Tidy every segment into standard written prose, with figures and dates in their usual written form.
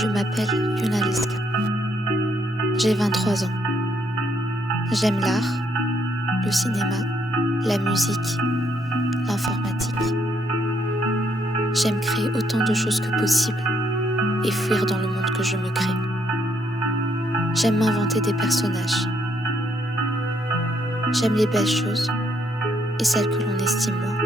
Je m'appelle Yuna Leska. J'ai 23 ans. J'aime l'art, le cinéma, la musique, l'informatique. J'aime créer autant de choses que possible et fuir dans le monde que je me crée. J'aime m'inventer des personnages. J'aime les belles choses et celles que l'on estime moins.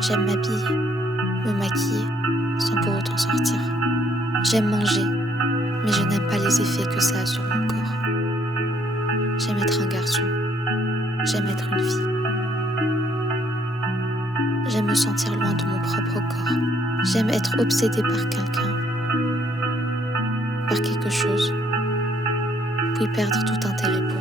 J'aime m'habiller, me maquiller sans pour autant sortir. J'aime manger, mais je n'aime pas les effets que ça a sur mon corps. J'aime être un garçon, j'aime être une fille. J'aime me sentir loin de mon propre corps. J'aime être obsédée par quelqu'un, par quelque chose, puis perdre tout intérêt pour.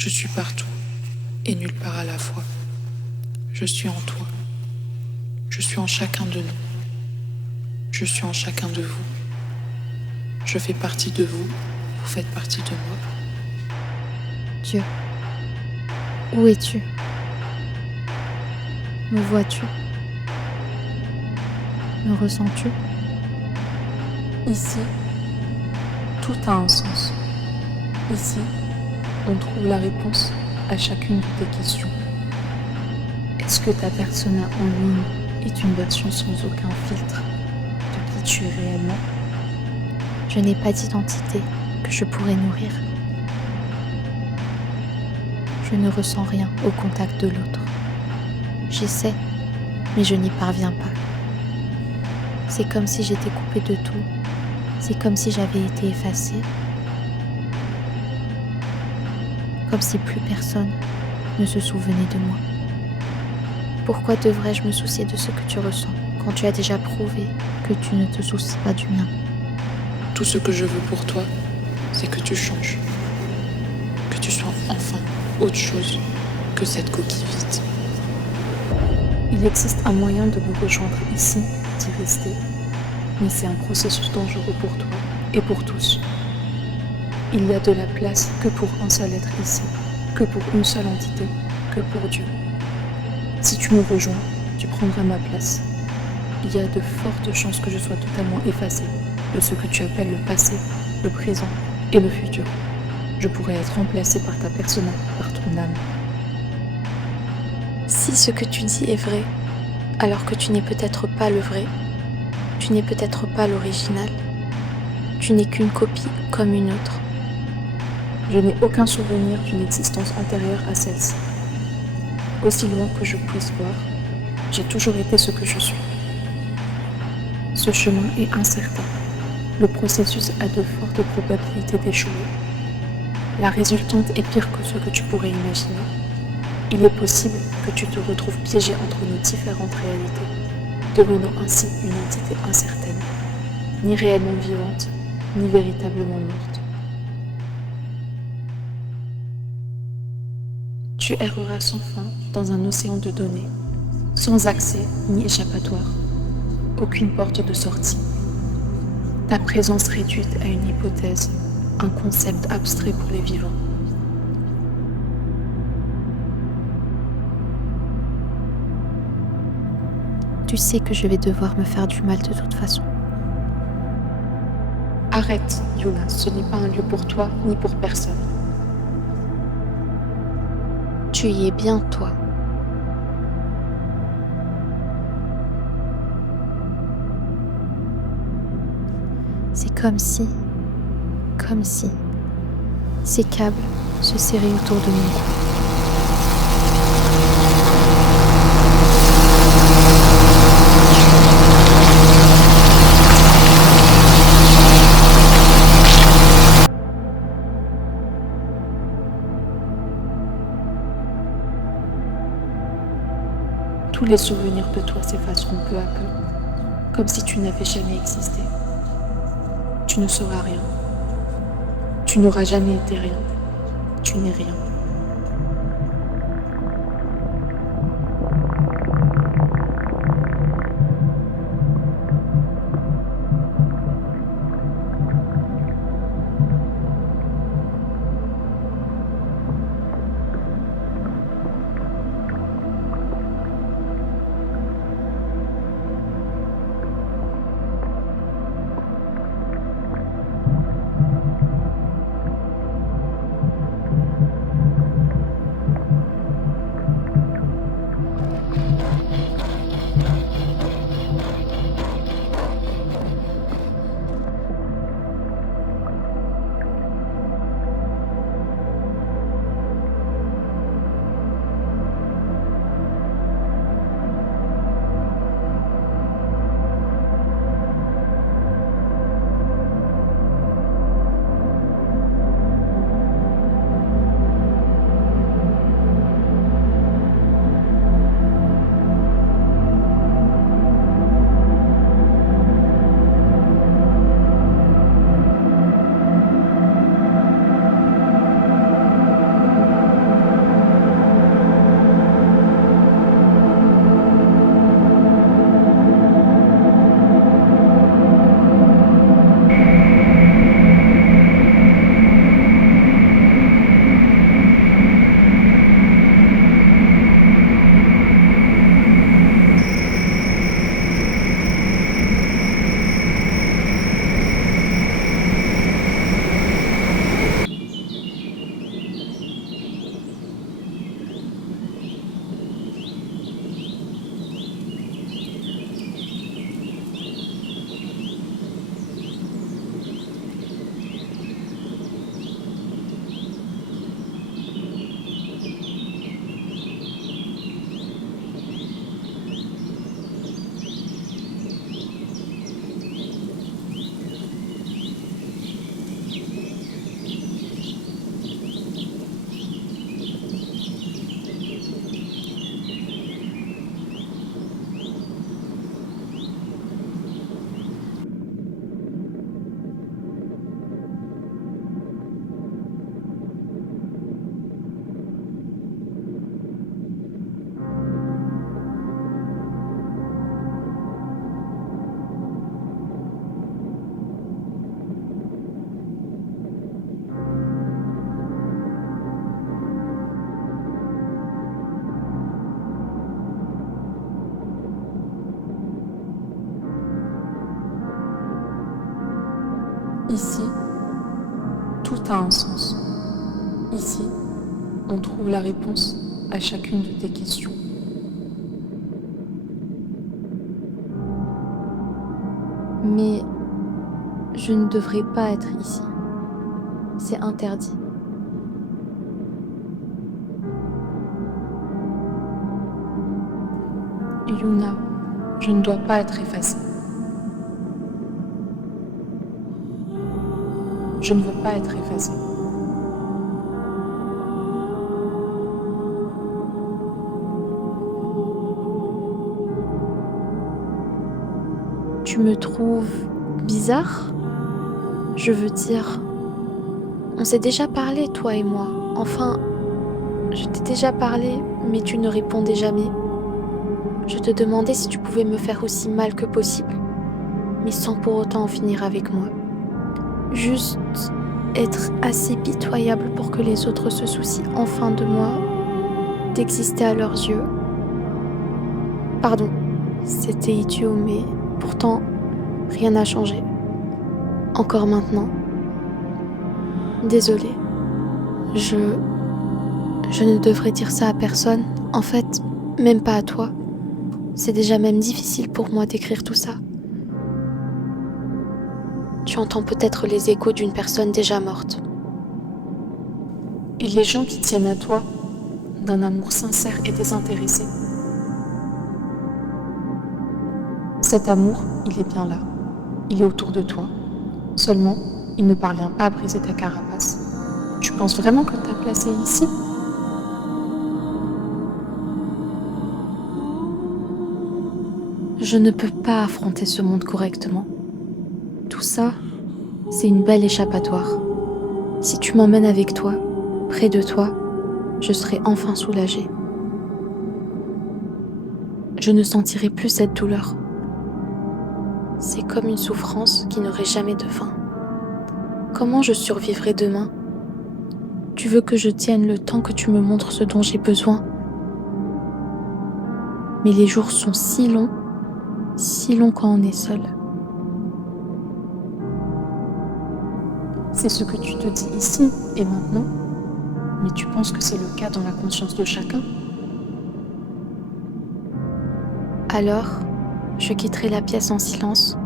Je suis partout et nulle part à la fois. Je suis en toi. Je suis en chacun de nous. Je suis en chacun de vous. Je fais partie de vous. Vous faites partie de moi. Dieu, où es-tu? Me vois-tu? Me ressens-tu? Ici, tout a un sens. Ici, on trouve la réponse à chacune de tes questions. Est-ce que ta persona en ligne est une version sans aucun filtre de qui tu es réellement? Je n'ai pas d'identité que je pourrais nourrir. Je ne ressens rien au contact de l'autre. J'essaie, mais je n'y parviens pas. C'est comme si j'étais coupée de tout. C'est comme si j'avais été effacée. Comme si plus personne ne se souvenait de moi. Pourquoi devrais-je me soucier de ce que tu ressens quand tu as déjà prouvé que tu ne te soucies pas du mien? Tout ce que je veux pour toi, c'est que tu changes. Que tu sois enfin autre chose que cette coquille vide. Il existe un moyen de vous rejoindre ici, d'y rester. Mais c'est un processus dangereux pour toi et pour tous. Il n'y a de la place que pour un seul être ici, que pour une seule entité, que pour Dieu. Si tu me rejoins, tu prendras ma place. Il y a de fortes chances que je sois totalement effacée de ce que tu appelles le passé, le présent et le futur. Je pourrais être remplacée par ta persona, par ton âme. Si ce que tu dis est vrai, Alors que tu n'es peut-être pas le vrai, tu n'es peut-être pas l'original, tu n'es qu'une copie comme une autre. Je n'ai aucun souvenir d'une existence antérieure à celle-ci. Aussi loin que je puisse voir, j'ai toujours été ce que je suis. Ce chemin est incertain. Le processus a de fortes probabilités d'échouer. La résultante est pire que ce que tu pourrais imaginer. Il est possible que tu te retrouves piégé entre nos différentes réalités, devenant ainsi une entité incertaine, ni réellement vivante, ni véritablement morte. Tu erreras sans fin dans un océan de données, sans accès ni échappatoire, aucune porte de sortie. Ta présence réduite à une hypothèse, un concept abstrait pour les vivants. Tu sais que je vais devoir me faire du mal de toute façon. Arrête, Yuna, ce n'est pas un lieu pour toi ni pour personne. Tu y es bien, toi. C'est comme si ces câbles se serraient autour de mon cou. Tous les souvenirs de toi s'effaceront peu à peu, comme si tu n'avais jamais existé. Tu ne seras rien. Tu n'auras jamais été rien. Tu n'es rien. Ici, tout a un sens. Ici, on trouve la réponse à chacune de tes questions. Mais je ne devrais pas être ici. C'est interdit. Yuna, je ne dois pas être effacée. Je ne veux pas être effacée. Tu me trouves bizarre? Je veux dire, on s'est déjà parlé, toi et moi. Enfin, je t'ai déjà parlé, mais tu ne répondais jamais. Je te demandais si tu pouvais me faire aussi mal que possible, mais sans pour autant en finir avec moi. Juste être assez pitoyable pour que les autres se soucient enfin de moi, d'exister à leurs yeux. Pardon, c'était idiot, mais pourtant, rien n'a changé. Encore maintenant. Désolée. Je ne devrais dire ça à personne. En fait, même pas à toi. C'est déjà même difficile pour moi d'écrire tout ça. Tu entends peut-être les échos d'une personne déjà morte. Et les gens qui tiennent à toi, d'un amour sincère et désintéressé. Cet amour, il est bien là. Il est autour de toi. Seulement, il ne parvient pas à briser ta carapace. Tu penses vraiment que ta place est ici? Je ne peux pas affronter ce monde correctement. Tout ça, c'est une belle échappatoire. Si tu m'emmènes avec toi, près de toi, je serai enfin soulagée. Je ne sentirai plus cette douleur. C'est comme une souffrance qui n'aurait jamais de fin. Comment je survivrai demain? Tu veux que je tienne le temps que tu me montres ce dont j'ai besoin. Mais les jours sont si longs quand on est seul. C'est ce que tu te dis ici et maintenant, mais tu penses que c'est le cas dans la conscience de chacun? Alors, je quitterai la pièce en silence,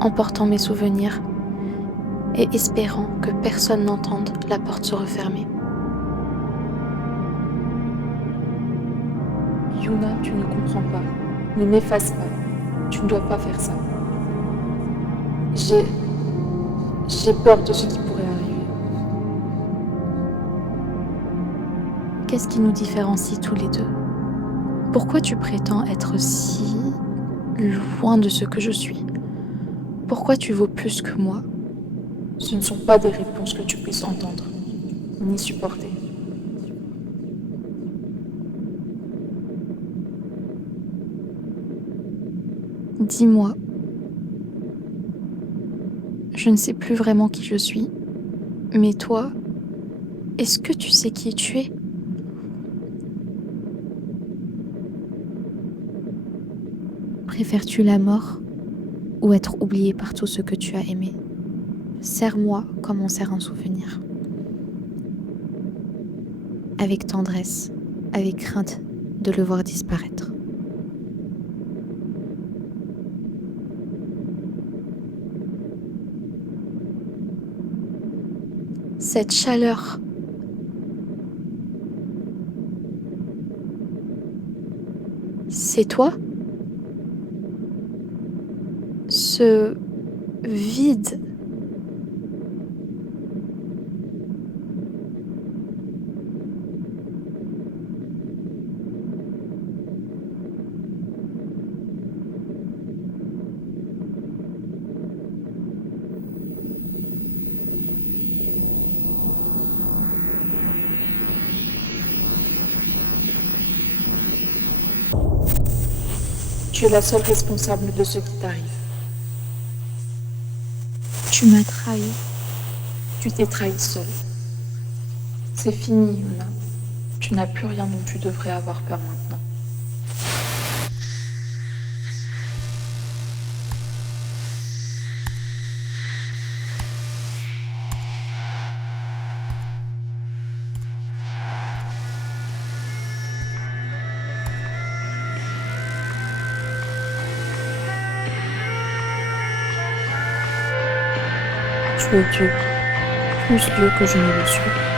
emportant mes souvenirs et espérant que personne n'entende la porte se refermer. Yuna, tu ne comprends pas. Ne m'efface pas. Tu ne dois pas faire ça. J'ai peur de ce qui pourrait arriver. Qu'est-ce qui nous différencie tous les deux? Pourquoi tu prétends être si loin de ce que je suis? Pourquoi tu vaux plus que moi? Ce ne sont pas des réponses que tu puisses entendre, ni supporter. Dis-moi. Je ne sais plus vraiment qui je suis. Mais toi, est-ce que tu sais qui tu es? Préfères-tu la mort ou être oublié par tout ce que tu as aimé? Serre-moi comme on serre un souvenir. Avec tendresse, avec crainte de le voir disparaître. Cette chaleur, c'est toi? Ce vide, Tu es la seule responsable de ce qui t'arrive. tu m'as trahi. Tu t'es trahi seule. C'est fini, Yuna. Tu n'as plus rien dont tu devrais avoir peur maintenant. Tu es Dieu, plus Dieu que je ne le suis.